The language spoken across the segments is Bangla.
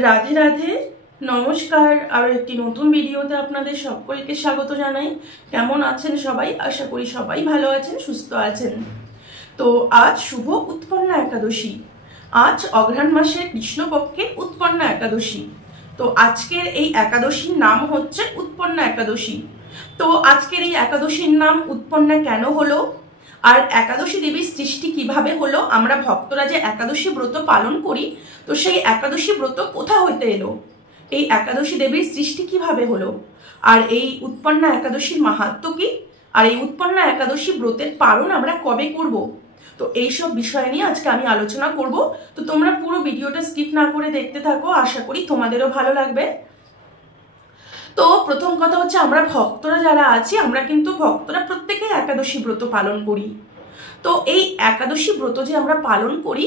রাধে রাধে, নমস্কার। আরও একটি নতুন ভিডিওতে আপনাদের সকলকে স্বাগত জানাই। কেমন আছেন সবাই? আশা করি সবাই ভালো আছেন, সুস্থ আছেন। তো আজ শুভ উৎপন্না একাদশী। আজ অঘ্রাণ মাসের কৃষ্ণপক্ষের উৎপন্না একাদশী। তো আজকের এই একাদশীর নাম হচ্ছে উৎপন্না একাদশী। তো আজকের এই একাদশীর নাম উৎপন্না কেন হলো, আর একাদশী দেবীর সৃষ্টি কিভাবে হলো, আমরা ভক্তরা যে একাদশী ব্রত পালন করি, তো সেই একাদশী ব্রত কোথা হইতে এলো, এই একাদশী দেবীর সৃষ্টি কিভাবে হলো, আর এই উৎপন্না একাদশীর মাহাত্ম্য কি, আর এই উৎপন্না একাদশী ব্রতের পালন আমরা কবে করব, তো এইসব বিষয় নিয়ে আজকে আমি আলোচনা করব। তো তোমরা পুরো ভিডিওটা স্কিপ না করে দেখতে থাকো, আশা করি তোমাদেরও ভালো লাগবে। তো প্রথম কথা হচ্ছে, আমরা ভক্তরা যারা আছি, আমরা কিন্তু ভক্তরা প্রত্যেকেই একাদশী ব্রত পালন করি। তো এই একাদশী ব্রত যে আমরা পালন করি,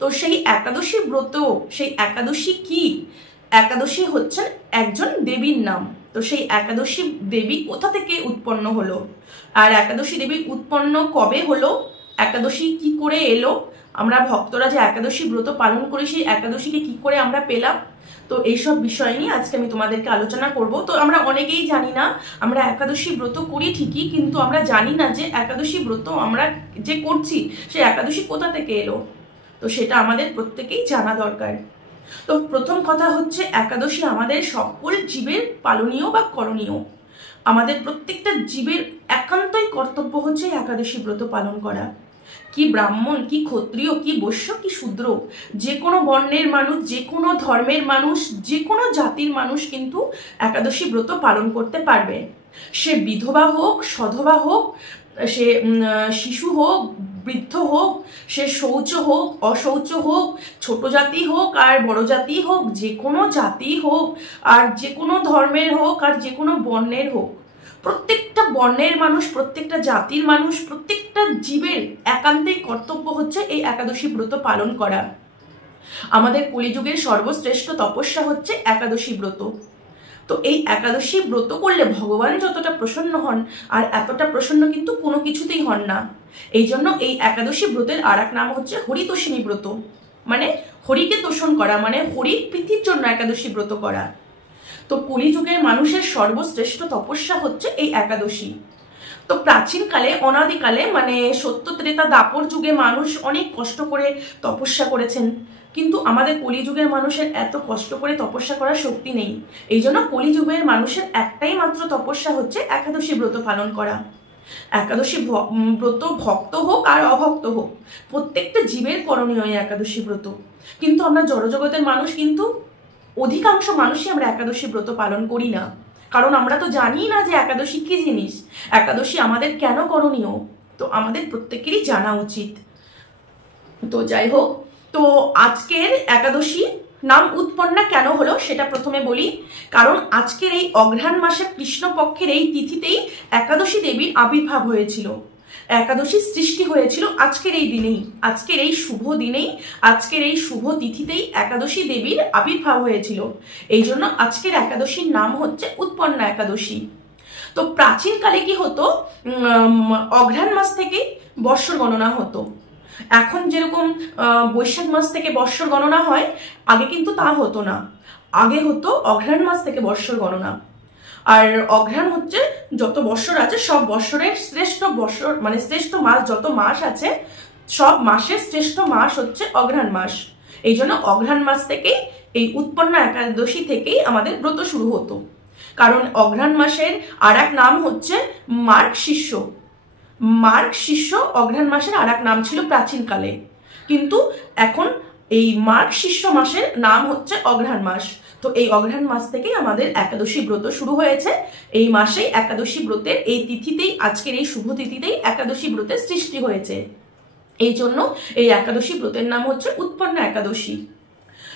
তো সেই একাদশী ব্রত, সেই একাদশী কি? একাদশী হচ্ছেন একজন দেবীর নাম। তো সেই একাদশী দেবী কোথা থেকে উৎপন্ন হলো, আর একাদশী দেবী উৎপন্ন কবে হলো, একাদশী কি করে এলো, আমরা ভক্তরা যে একাদশী ব্রত পালন করি সেই একাদশীকে কি করে আমরা পেলাম, তো এইসব বিষয় নিয়ে আজকে আমি তোমাদেরকে আলোচনা করব। তো আমরা অনেকেই জানি না, আমরা একাদশী ব্রত করি ঠিকই, কিন্তু আমরা জানি না যে একাদশী ব্রত আমরা যে করছি সেই একাদশী কোথা থেকে এলো, তো সেটা আমাদের প্রত্যেকেই জানা দরকার। তো প্রথম কথা হচ্ছে, একাদশী আমাদের সকল জীবের পালনীয় বা করণীয়। আমাদের প্রত্যেকটা জীবের একান্তই কর্তব্য হচ্ছে একাদশী ব্রত পালন করা। কি ব্রাহ্মণ, কি ক্ষত্রিয়, কি বৈশ্য, কি শূদ্র, যে কোনো বর্ণের মানুষ, যে কোনো ধর্মের মানুষ, যে কোনো জাতির মানুষ কিন্তু একাদশী ব্রত পালন করতে পারবে। সে বিধবা হোক, সধবা হোক, সে শিশু হোক, বৃদ্ধ হোক, সে শৌচ হোক, অশৌচ হোক, ছোট জাতি হোক আর বড় জাতি হোক, যে কোনো জাতি হোক, আর যে কোনো ধর্মের হোক, আর যে কোনো বর্ণের হোক, প্রত্যেকটা বর্ণের মানুষ, প্রত্যেকটা জাতির মানুষ, প্রত্যেকটা জীবের একান্তই কর্তব্য হচ্ছে এই একাদশী ব্রত পালন করা। আমাদের কলিযুগের সর্বশ্রেষ্ঠ তপস্যা হচ্ছে একাদশী ব্রত। তো এই একাদশী ব্রত করলে ভগবান যতটা প্রসন্ন হন, আর এতটা প্রসন্ন কিন্তু কোনো কিছুতেই হন না। এই জন্য এই একাদশী ব্রতের আর এক নাম হচ্ছে হরিতোষিনী ব্রত, মানে হরিকে তোষণ করা, মানে হরির প্রীতির জন্য একাদশী ব্রত করা। তো কলিযুগের মানুষের সর্বশ্রেষ্ঠ তপস্যা হচ্ছে এই একাদশী। তো প্রাচীনকালে, অনাদিকালে, মানে সত্য ত্রেতা দাপর যুগে মানুষ অনেক কষ্ট করে তপস্যা করেছেন, কিন্তু আমাদের কলিযুগের মানুষের এত কষ্ট করে তপস্যা করার শক্তি নেই। এই জন্য কলিযুগের মানুষের একটাই মাত্র তপস্যা হচ্ছে একাদশী ব্রত পালন করা। একাদশী ব্রত ভক্ত হোক আর অভক্ত হোক, প্রত্যেকটা জীবের করণীয় একাদশী ব্রত। কিন্তু আমরা জড়জগতের মানুষ কিন্তু অধিকাংশ মানুষই আমরা একাদশী ব্রত পালন করি না, কারণ আমরা তো জানি না যে একাদশী কি জিনিস, একাদশী আমাদের কেন করণীয়, তো আমাদের প্রত্যেকেরই জানা উচিত। তো যাই হোক, তো আজকের একাদশী নাম উৎপন্না কেন হলো সেটা প্রথমে বলি। কারণ আজকের এই অঘ্রাণ মাসের কৃষ্ণপক্ষের এই তিথিতেই একাদশী দেবীর আবির্ভাব হয়েছিল, একাদশীর সৃষ্টি হয়েছিল আজকের এই দিনেই, আজকের এই শুভ দিনেই, আজকের এই শুভ তিথিতেই একাদশী দেবীর আবির্ভাব হয়েছিল। এই জন্য আজকের একাদশীর নাম হচ্ছে উৎপন্না একাদশী। তো প্রাচীনকালে কি হতো, অঘ্রাণ মাস থেকে বৎসর গণনা হতো। এখন যেরকম বৈশাখ মাস থেকে বৎসর গণনা হয়, আগে কিন্তু তা হতো না। আগে হতো অঘ্রাণ মাস থেকে বৎসর গণনা। আর অঘ্রাণ হচ্ছে যত বৎসর আছে সব বৎসরের শ্রেষ্ঠ বৎসর, মানে শ্রেষ্ঠ মাস, যত মাস আছে সব মাসের শ্রেষ্ঠ মাস হচ্ছে অঘ্রাণ মাস। এই জন্য অঘ্রাণ মাস থেকেই, এই উৎপন্না একাদশী থেকেই আমাদের ব্রত শুরু হতো। কারণ অঘ্রাণ মাসের আর এক নাম হচ্ছে মার্গ শিষ্য। মার্গ শিষ্য অঘ্রাণ মাসের আর এক নাম ছিল প্রাচীনকালে, কিন্তু এখন এই মার্গ শিষ্য মাসের নাম হচ্ছে অঘ্রাণ মাস। তো এই অঘ্রাণ মাস থেকেই আমাদের একাদশী ব্রত শুরু হয়েছে। এই মাসেই একাদশী ব্রতের এই তিথিতেই, আজকের এই শুভ তিথিতেই একাদশী ব্রতের সৃষ্টি হয়েছে। এই জন্য এই একাদশী ব্রতের নাম হচ্ছে উৎপন্না একাদশী।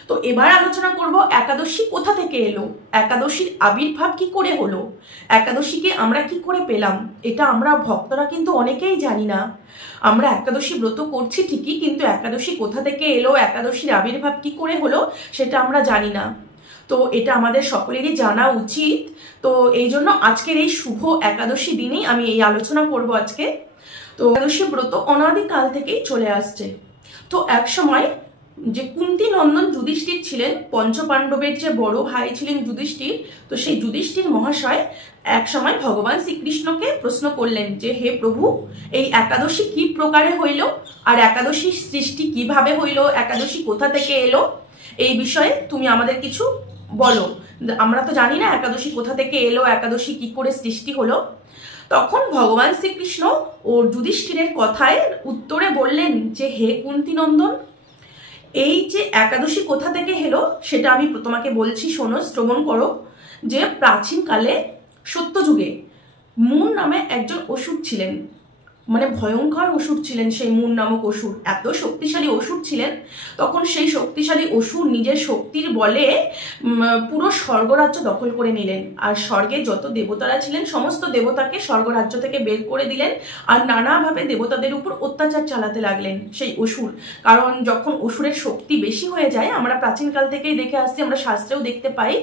তো এবার আলোচনা করব একাদশী কোথা থেকে এলো, একাদশীর আবির্ভাব কি করে হলো, একাদশীকে আমরা কি করে পেলাম, এটা আমরা ভক্তরা কিন্তু অনেকেই জানি না। আমরা একাদশী ব্রত করছি ঠিকই, কিন্তু একাদশী কোথা থেকে এলো, একাদশীর আবির্ভাব কি করে হলো সেটা আমরা জানি না। তো এটা আমাদের সকলেরই জানা উচিত। তো এই জন্য আজকের এই শুভ একাদশী দিনেই আমি এই আলোচনা করব আজকে। তো একাদশী ব্রত অনাদিকাল থেকেই চলে আসছে। তো এক সময় যে কুন্তী নন্দন যুধিষ্ঠির ছিলেন, পঞ্চপাণ্ডবের যে বড় ভাই ছিলেন যুধিষ্ঠির, তো সেই যুধিষ্ঠির মহাশয় এক সময় ভগবান শ্রীকৃষ্ণকে প্রশ্ন করলেন যে হে প্রভু, এই একাদশী কি প্রকারে হইল, আর একাদশীর সৃষ্টি কিভাবে হইল, একাদশী কোথা থেকে এলো, এই বিষয়ে তুমি আমাদের কিছু বলো। আমরা তো জানি না একাদশী কোথা থেকে এলো, একাদশী কি করে সৃষ্টি হলো। তখন ভগবান শ্রীকৃষ্ণ ও যুধিষ্ঠিরের কথায় উত্তরে বললেন যে হে কুন্তী নন্দন, এই যে একাদশী কোথা থেকে এলো সেটা আমি তোমাকে বলছি, শোনো, শ্রবণ করো। যে প্রাচীনকালে সত্যযুগে মুন নামে একজন অসুর ছিলেন, মানে ভয়ঙ্কর অসুর ছিলেন। সেই মুন নামক অসুর এত শক্তিশালী অসুর ছিলেন, তখন সেই শক্তিশালী অসুর নিজের শক্তির বলে পুরো স্বর্গরাজ্য দখল করে নিলেন, আর স্বর্গে যত দেবতারা ছিলেন সমস্ত দেবতাকে স্বর্গরাজ্য থেকে বের করে দিলেন, আর নানাভাবে দেবতাদের উপর অত্যাচার চালাতে লাগলেন সেই অসুর। কারণ যখন অসুরের শক্তি বেশি হয়ে যায়, আমরা প্রাচীনকাল থেকেই দেখে আসছি, আমরা শাস্ত্রেও দেখতে পাই,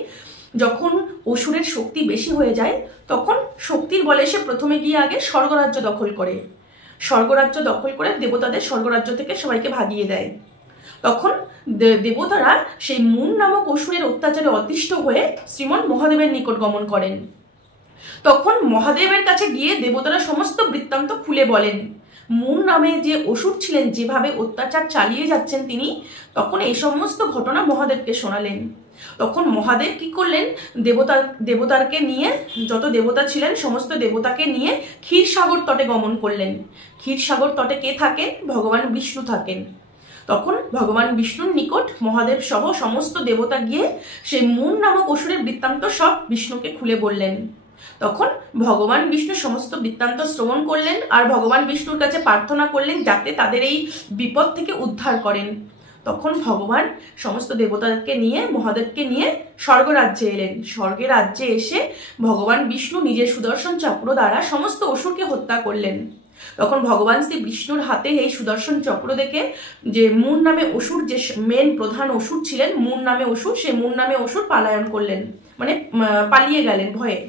যখন অসুরের শক্তি বেশি হয়ে যায় তখন শক্তির বলে সে প্রথমে গিয়ে আগে স্বর্গরাজ্য দখল করে, স্বর্গরাজ্য দখল করে দেবতাদের স্বর্গরাজ্য থেকে সবাইকে ভাগিয়ে দেয়। তখন দেবতারা সেই মুন নামক অসুরের অত্যাচারে অতিষ্ঠ হয়ে শ্রীমন মহাদেবের নিকট গমন করেন। তখন মহাদেবের কাছে গিয়ে দেবতারা সমস্ত বৃত্তান্ত খুলে বলেন। মুন নামে যে অসুর ছিলেন, যেভাবে অত্যাচার চালিয়ে যাচ্ছেন তিনি, তখন এই সমস্ত ঘটনা মহাদেবকে শোনালেন। তখন মহাদেব কি করলেন, দেবতারকে নিয়ে, যত দেবতা ছিলেন সমস্ত দেবতাকে নিয়ে ক্ষীরসাগর তটে গমন করলেন। ক্ষীরসাগর তটে কে থাকেন? ভগবান বিষ্ণু থাকেন। তখন ভগবান বিষ্ণুর নিকট মহাদেব সহ সমস্ত দেবতা গিয়ে সেই মুন নামক অসুরের বৃত্তান্ত সব বিষ্ণুকে খুলে বললেন। তখন ভগবান বিষ্ণু সমস্ত বৃত্তান্ত শ্রবণ করলেন, আর ভগবান বিষ্ণুর কাছে প্রার্থনা করলেন যাতে তাদের এই বিপদ থেকে উদ্ধার করেন। তখন ভগবান সমস্ত দেবতাকে নিয়ে, মহাদেবকে নিয়ে স্বর্গরাজ্যে এলেন। স্বর্গের রাজ্যে এসে ভগবান বিষ্ণু নিজের সুদর্শন চক্র দ্বারা সমস্ত অসুরকে হত্যা করলেন। তখন ভগবান শ্রী বিষ্ণুর হাতে এই সুদর্শন চক্র দেখে যে মুন নামে অসুর, যে মেন প্রধান অসুর ছিলেন মুন নামে অসুর, সেই মুন নামে অসুর পালায়ন করলেন, মানে পালিয়ে গেলেন ভয়ে।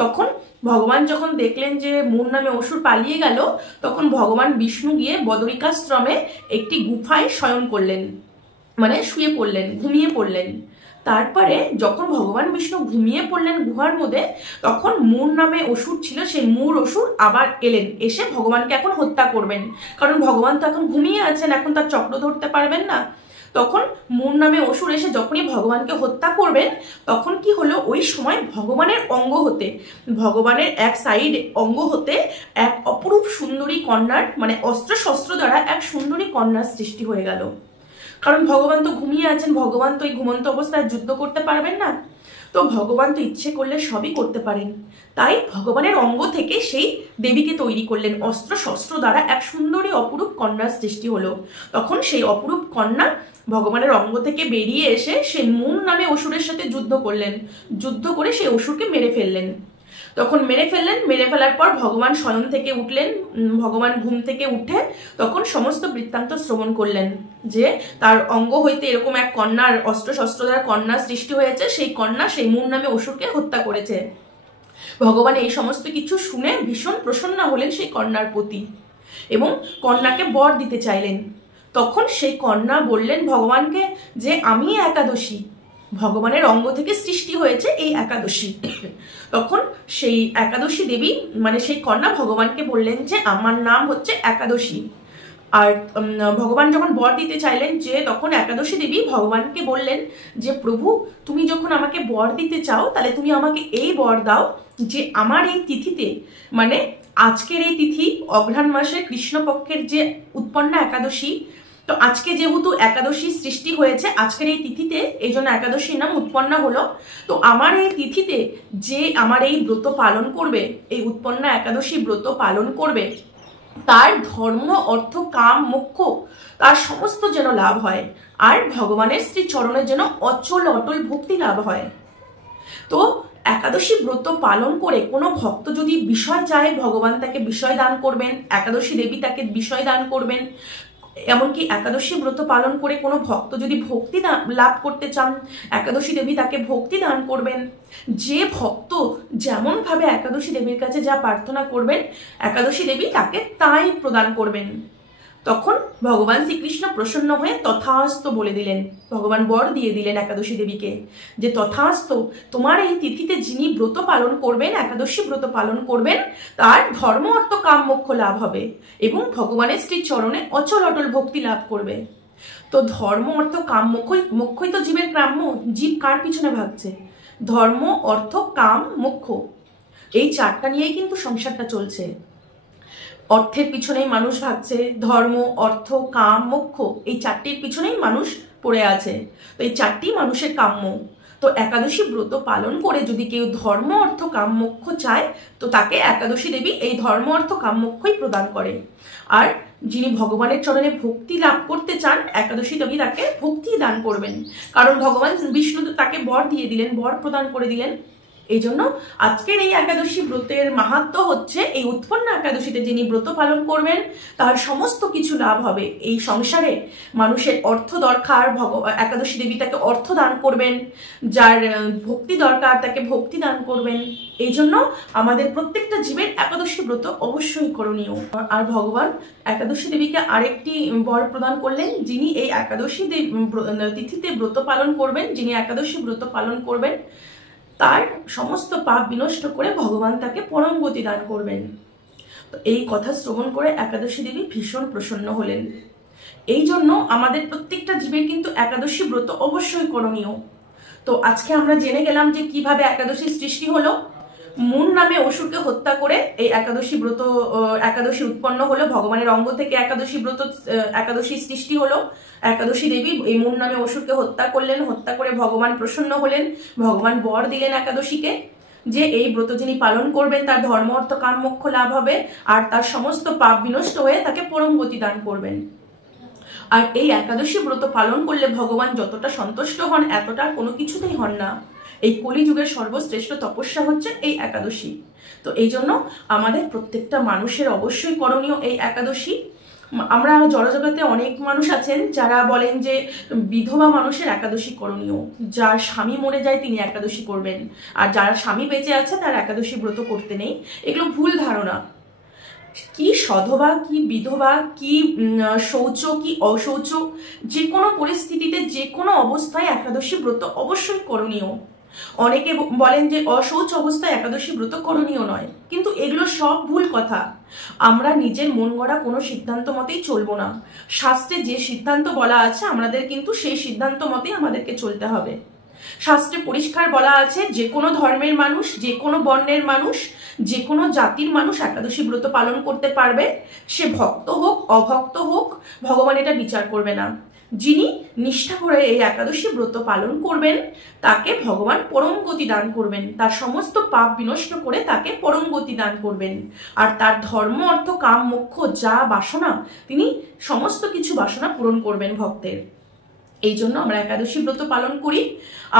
তখন ভগবান যখন দেখলেন যে মুন নামে অসুর পালিয়ে গেল, তখন ভগবান বিষ্ণু গিয়ে বদরিকাশ্রমে একটি গুফায় শয়ন করলেন, মানে শুয়ে পড়লেন, ঘুমিয়ে পড়লেন। তারপরে যখন ভগবান বিষ্ণু ঘুমিয়ে পড়লেন গুহার মধ্যে, তখন মুন নামে অসুর ছিল, সেই মূর অসুর আবার এলেন, এসে ভগবানকে এখন হত্যা করবেন। কারণ ভগবান তো এখন ঘুমিয়ে আছেন, এখন তার চক্র ধরতে পারবেন না। তখন মুন নামে অসুর এসে যখনই ভগবানকে হত্যা করবেন, তখন কি হলো, ওই সময় ভগবানের অঙ্গ হতে, ভগবানের এক সাইড অঙ্গ হতে এক অপরূপ সুন্দরী কন্যার, মানে অস্ত্র শস্ত্র দ্বারা এক সুন্দরী কন্যার সৃষ্টি হয়ে গেল। কারণ ভগবান তো ঘুমিয়ে আছেন, ভগবান তো এই ঘুমন্ত অবস্থায় যুদ্ধ করতে পারবেন না, তো ভগবান তো ইচ্ছে করলে সবই করতে পারেন। তাই ভগবানের অঙ্গ থেকে সেই দেবীকে তৈরি করলেন, অস্ত্র শস্ত্র দ্বারা এক সুন্দরী অপরূপ কন্যার সৃষ্টি হলো। তখন সেই অপরূপ কন্যা ভগবানের অঙ্গ থেকে বেরিয়ে এসে সেই মুন নামে অসুরের সাথে যুদ্ধ করলেন, যুদ্ধ করে সেই অসুরকে মেরে ফেললেন। তখন মেরে ফেলার পর ভগবান শয়ন থেকে উঠলেন, ভগবান ঘুম থেকে উঠে তখন সমস্ত বৃত্তান্ত শ্রবণ করলেন যে তার অঙ্গ হইতে এরকম এক কন্যার, অস্ত্র শস্ত্র দ্বারা কন্যার সৃষ্টি হয়েছে, সেই কন্যা সেই মুন নামে অসুরকে হত্যা করেছে। ভগবান এই সমস্ত কিছু শুনে ভীষণ প্রসন্ন হলেন সেই কন্যার প্রতি এবং কন্যাকে বর দিতে চাইলেন। তখন সেই কন্যা বললেন ভগবানকে যে আমি একাদশী, ভগবানের অঙ্গ থেকে সৃষ্টি হয়েছে এই একাদশী। তখন সেই একাদশী দেবী, মানে সেই কন্যা ভগবানকে বললেন যে আমার নাম হচ্ছে একাদশী। আর ভগবান যখন বর দিতে চাইলেন, যে তখন একাদশী দেবী ভগবানকে বললেন যে প্রভু, তুমি যখন আমাকে বর দিতে চাও তাহলে তুমি আমাকে এই বর দাও যে আমার এই তিথিতে, মানে আজকের এই তিথি অঘ্রাণ মাসের কৃষ্ণপক্ষের যে উৎপন্না একাদশী, তো আজকে যেহেতু একাদশীর সৃষ্টি হয়েছে আজকের এই তিথিতে, এই জন্য একাদশীর নাম উৎপন্না হলো। তো আমার এই তিথিতে যে আমার এই ব্রত পালন করবে, এই উৎপন্না একাদশী ব্রত পালন করবে, তার ধর্ম অর্থ কাম মোক্ষ তার সমস্ত যেন লাভ হয়, আর ভগবানের শ্রী চরণের যেন অচল অটল ভক্তি লাভ হয়। তো একাদশী ব্রত পালন করে কোনো ভক্ত যদি বিষয় চায়, ভগবান তাকে বিষয় দান করবেন, একাদশী দেবী তাকে বিষয় দান করবেন। এমনকি একাদশী ব্রত পালন করে কোনো ভক্ত যদি ভক্তি লাভ করতে চান, একাদশী দেবী তাকে ভক্তি দান করবেন। যে ভক্ত যেমন ভাবে একাদশী দেবীর কাছে যা প্রার্থনা করবেন, একাদশী দেবী তাকে তাই প্রদান করবেন। তখন ভগবান শ্রীকৃষ্ণ প্রসন্ন হয়ে তথাস্তু বলে দিলেন, ভগবান বর দিয়ে দিলেন একাদশী দেবীকে যে তথাস্তু, তোমার এই তিথিতে যিনি ব্রত পালন করবেন, একাদশী ব্রত পালন করবেন, তার ধর্ম অর্থ কাম মোক্ষ লাভ হবে এবং ভগবানের শ্রী চরণে অচল অটল ভক্তি লাভ করবে। তো ধর্ম অর্থ কাম মোক্ষই তো জীবের গ্রাম্য। জীব কার পিছনে ভাগছে? ধর্ম অর্থ কাম মোক্ষ, এই চারটা নিয়েই কিন্তু সংসারটা চলছে। অর্থের পিছনেই মানুষ ভাগছে, ধর্ম অর্থ কাম মোক্ষ এই চারটির পিছনেই মানুষ পড়ে আছে। তো এই চারটি মানুষের কাম্য। তো একাদশী ব্রত পালন করে যদি কেউ ধর্ম অর্থ কাম মোক্ষ চায়, তো তাকে একাদশী দেবী এই ধর্ম অর্থ কাম মোক্ষই প্রদান করে। আর যিনি ভগবানের চরণে ভক্তি লাভ করতে চান, একাদশী দেবী তাকে ভক্তি দান করবেন, কারণ ভগবান বিষ্ণু তাকে বর দিয়ে দিলেন, বর প্রদান করে দিলেন। এই জন্য আজকের এই একাদশী ব্রতের মাহাত্ম্য হচ্ছে, এই উৎপন্ন একাদশীতে যিনি ব্রত পালন করবেন তার সমস্ত কিছু লাভ হবে। এই সংসারে মানুষের অর্থ দরকার, একাদশী দেবী তাকে অর্থ দান করবেন, যার ভক্তি দরকার তাকে ভক্তি দান করবেন। এই জন্য আমাদের প্রত্যেকটা জীবের একাদশী ব্রত অবশ্যই করণীয়। আর ভগবান একাদশী দেবীকে আরেকটি বর প্রদান করলেন, যিনি এই একাদশী তিথিতে ব্রত পালন করবেন, যিনি একাদশী ব্রত পালন করবেন, তার সমস্ত পাপ বিনষ্ট করে ভগবান তাকে পরম গতি দান করবেন। তো এই কথা শ্রবণ করে একাদশী দেবী ভীষণ প্রসন্ন হলেন। এই জন্য আমাদের প্রত্যেকটা জীবের কিন্তু একাদশী ব্রত অবশ্যই করণীয়। তো আজকে আমরা জেনে গেলাম যে কিভাবে একাদশীর সৃষ্টি হলো। মুন নামে অসুরকে হত্যা করে এই একাদশী উৎপন্ন হলো, ভগবানের অঙ্গ থেকে একাদশী সৃষ্টি হলো। একাদশী দেবী এই মুন নামে অসুরকে হত্যা করলেন, হত্যা করে ভগবান প্রসন্ন হলেন, ভগবান বর দিলেন একাদশীকে যে এই ব্রত যিনি পালন করবেন তার ধর্ম অর্থ কাম মোক্ষ লাভ হবে, আর তার সমস্ত পাপ বিনষ্ট হয়ে তাকে পরম গতি দান করবেন। আর এই একাদশী ব্রত পালন করলে ভগবান যতটা সন্তুষ্ট হন, এতটা কোনো কিছুতেই হন না। এই কলিযুগের সর্বশ্রেষ্ঠ তপস্যা হচ্ছে এই একাদশী। তো এই জন্য আমাদের প্রত্যেকটা মানুষের অবশ্যই করণীয় এই একাদশী। আমরা জড়জগতে অনেক মানুষ আছেন যারা বলেন যে বিধবা মানুষের একাদশী করণীয়, যার স্বামী মরে যায় তিনি একাদশী করবেন, আর যারা স্বামী বেঁচে আছে তার একাদশী ব্রত করতে নেই। এগুলো ভুল ধারণা। কি সধবা কি বিধবা কি শৌচ কি অশৌচ, যে কোনো পরিস্থিতিতে যে কোনো অবস্থায় একাদশী ব্রত অবশ্যই করণীয়। অনেকে বলেন যে অশৌচ অবস্থায় একাদশী ব্রত করণীয় নয়, কিন্তু এগুলো সব ভুল কথা। আমরা নিজের মন গড়া কোনো সিদ্ধান্ত মতেই চলবো না। শাস্ত্রে যে সিদ্ধান্ত বলা আছে আমাদের কিন্তু সেই সিদ্ধান্ত মতেই আমাদেরকে চলতে হবে। শাস্ত্রে পরিষ্কার বলা আছে যে কোনো ধর্মের মানুষ, যে কোনো বর্ণের মানুষ, যে কোনো জাতির মানুষ একাদশী ব্রত পালন করতে পারবে। সে ভক্ত হোক অভক্ত হোক, ভগবান এটা বিচার করবে না। যিনি নিষ্ঠা করে এই একাদশী ব্রত পালন করবেন তাকে ভগবান পরম গতি দান করবেন, তার সমস্ত পাপ বিনষ্ট করে তাকে পরম গতি দান করবেন। আর তার ধর্ম অর্থ কাম মোক্ষ যা বাসনা, তিনি সমস্ত কিছু বাসনা পূরণ করবেন ভক্তের। এই জন্য আমরা একাদশী ব্রত পালন করি।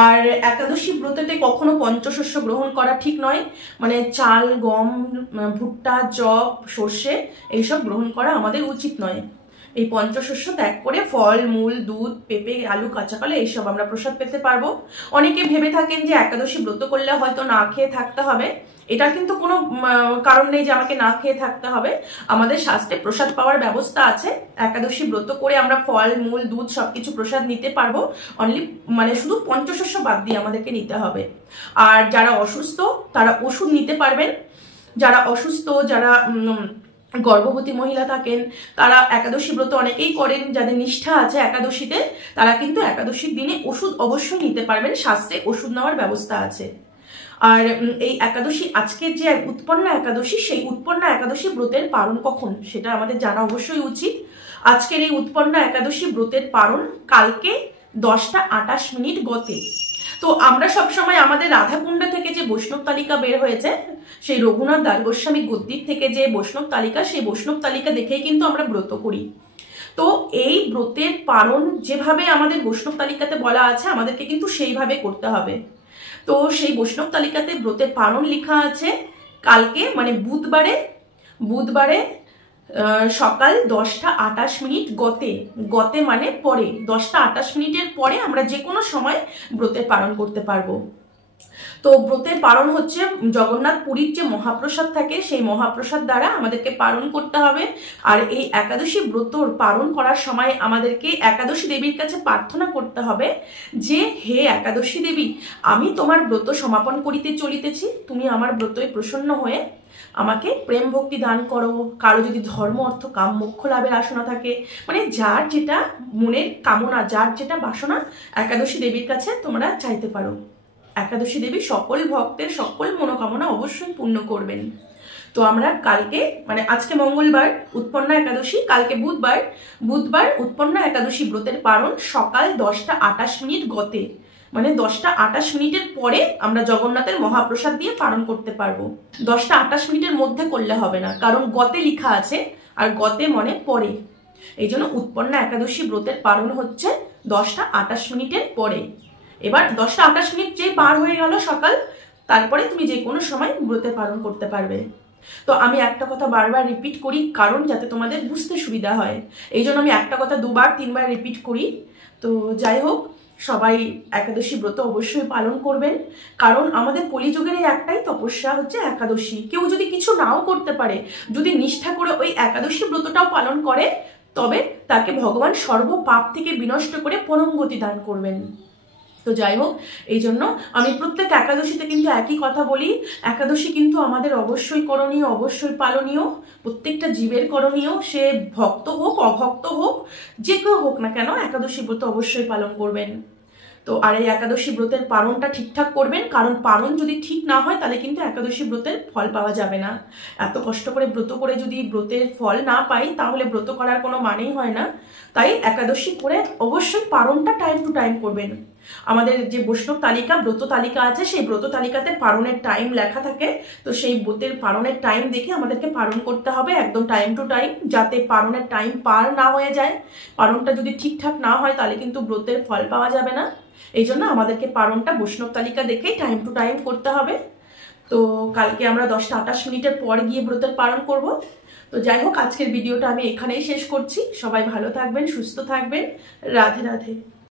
আর একাদশী ব্রততে কখনো পঞ্চশস্য গ্রহণ করা ঠিক নয়, মানে চাল গম ভুট্টা জব সর্ষে এইসব গ্রহণ করা আমাদের উচিত নয়। এই পঞ্চশস্য ত্যাগ করে ফল মূল দুধ পেঁপে আলু কাঁচা কলা এইসব আমরা প্রসাদ পেতে পারবো। অনেকে ভেবে থাকেন যে একাদশী ব্রত করলে হয়তো না খেয়ে থাকতে হবে, এটার কিন্তু কোনো কারণ নেই যে আমাকে না খেয়ে থাকতে হবে। আমাদের শাস্ত্রে প্রসাদ পাওয়ার ব্যবস্থা আছে। একাদশী ব্রত করে আমরা ফল মূল দুধ সবকিছু প্রসাদ নিতে পারবো, অনলি মানে শুধু পঞ্চশস্য বাদ দিয়ে আমাদেরকে নিতে হবে। আর যারা অসুস্থ তারা ওষুধ নিতে পারবেন। যারা অসুস্থ, যারা গর্ভবতী মহিলা থাকেন, তারা একাদশী ব্রত অনেকেই করেন, যাদের নিষ্ঠা আছে একাদশীতে, তারা কিন্তু একাদশীর দিনে ওষুধ অবশ্যই নিতে পারবেন। শাস্ত্রে ওষুধ নেওয়ার ব্যবস্থা আছে। আর এই একাদশী আজকের যে উৎপন্ন একাদশী, সেই উৎপন্ন একাদশী ব্রতের পারণ কখন সেটা আমাদের জানা অবশ্যই উচিত। আজকের এই উৎপন্ন একাদশী ব্রতের পারণ কালকে 10:28 গতে। তো আমরা সবসময় আমাদের রাধাকুণ্ড থেকে যে বৈষ্ণব তালিকা বের হয়েছে, সেই রঘুনাথ দাস গোস্বামী গদ্দির থেকে যে বৈষ্ণব তালিকা, সেই বৈষ্ণব তালিকা দেখেই কিন্তু আমরা ব্রত করি। তো এই ব্রতের পারণ যেভাবে আমাদের বৈষ্ণব তালিকাতে বলা আছে আমাদেরকে কিন্তু সেইভাবে করতে হবে। তো সেই বৈষ্ণব তালিকাতে ব্রতের পারণ লেখা আছে কালকে মানে বুধবারে সকাল 10:28 গতে। গতে মানে পরে, 10:28 পরে আমরা যে কোনো সময় ব্রতের পালন করতে পারবো। তো ব্রতের পারণ হচ্ছে জগন্নাথ পুরীর যে মহাপ্রসাদ থাকে সেই মহাপ্রসাদ দ্বারা আমাদেরকে পালন করতে হবে। আর এই একাদশী ব্রতর পালন করার সময় আমাদেরকে একাদশী দেবীর কাছে প্রার্থনা করতে হবে যে হে একাদশী দেবী, আমি তোমার ব্রত সমাপন করিতে চলিতেছি, তুমি আমার ব্রতই প্রসন্ন হয়ে আমাকে প্রেম ভক্তি দান করো। কারো যদি ধর্ম অর্থ কাম মোক্ষ লাভের আসনা থাকে, মানে যার যেটা মনের কামনা, যার যেটা বাসনা, একাদশী দেবীর কাছে তোমরা চাইতে পারো। একাদশী দেবী সকল ভক্তের সকল মনোকামনা অবশ্যই পূর্ণ করবেন। তো আমরা কালকে, মানে আজকে মঙ্গলবার উৎপন্না একাদশী, কালকে বুধবার উৎপন্না একাদশী ব্রতের পালন সকাল 10:28 গতে, মানে 10:28 পরে আমরা জগন্নাথের মহাপ্রসাদ দিয়ে পালন করতে পারবো। 10:28 মধ্যে করলে হবে না, কারণ গতে লেখা আছে, আর গতে মনে পরে। এই জন্য উৎপন্না একাদশী ব্রতের পালন হচ্ছে 10:28 পরে। এবার 10:28 যে পার হয়ে গেল সকাল, তারপরে তুমি যে কোনো সময় ব্রতের পালন করতে পারবে। তো আমি একটা কথা বারবার রিপিট করি, কারণ যাতে তোমাদের বুঝতে সুবিধা হয়, এই জন্য আমি একটা কথা 2-3বার রিপিট করি। তো যাই হোক, সবাই একাদশী ব্রত অবশ্যই পালন করবেন, কারণ আমাদের কলিযুগের এই একটাই তপস্যা হচ্ছে একাদশী। কেউ যদি কিছু নাও করতে পারে, যদি নিষ্ঠা করে ওই একাদশী ব্রতটাও পালন করে, তবে তাকে ভগবান সর্ব পাপ থেকে বিনষ্ট করে পরম গতি দান করবেন। তো যাই হোক, এই জন্য আমি প্রত্যেক একাদশীতে কিন্তু একই কথা বলি, একাদশী কিন্তু আমাদের অবশ্যই করণীয়, অবশ্যই পালনীয়, প্রত্যেকটা জীবের করণীয়, সে ভক্ত হোক অভক্ত হোক, যে কেউ হোক না কেন একাদশী ব্রত অবশ্যই পালন করবেন। তো আর এই একাদশী ব্রতের পালনটা ঠিকঠাক করবেন, কারণ পালন যদি ঠিক না হয় তাহলে কিন্তু একাদশী ব্রতের ফল পাওয়া যাবে না। এত কষ্ট করে ব্রত করে যদি ব্রতের ফল না পাই, তাহলে ব্রত করার কোনো মানেই হয় না। তাই একাদশী করে অবশ্যই পালনটা টাইম টু টাইম করবেন। আমাদের যে বৈষ্ণব তালিকা, ব্রত তালিকা আছে, সেই ব্রত তালিকাতে পালনের টাইম লেখা থাকে। তো সেই ব্রতের পালনের টাইম দেখে আমাদেরকে পালন করতে হবে একদম টাইম টু টাইম, যাতে পালনের টাইম পার না হয়ে যায়। পালনটা যদি ঠিকঠাক না হয় তাহলে কিন্তু ব্রতের ফল পাওয়া যাবে না। এই জন্য আমাদেরকে পালনটা বৈষ্ণব তালিকা দেখেই টাইম টু টাইম করতে হবে। তো কালকে আমরা 10:28 পর গিয়ে ব্রতের পালন করব। তো যাই হোক, আজকের ভিডিওটা আমি এখানেই শেষ করছি। সবাই ভালো থাকবেন, সুস্থ থাকবেন। রাধে রাধে।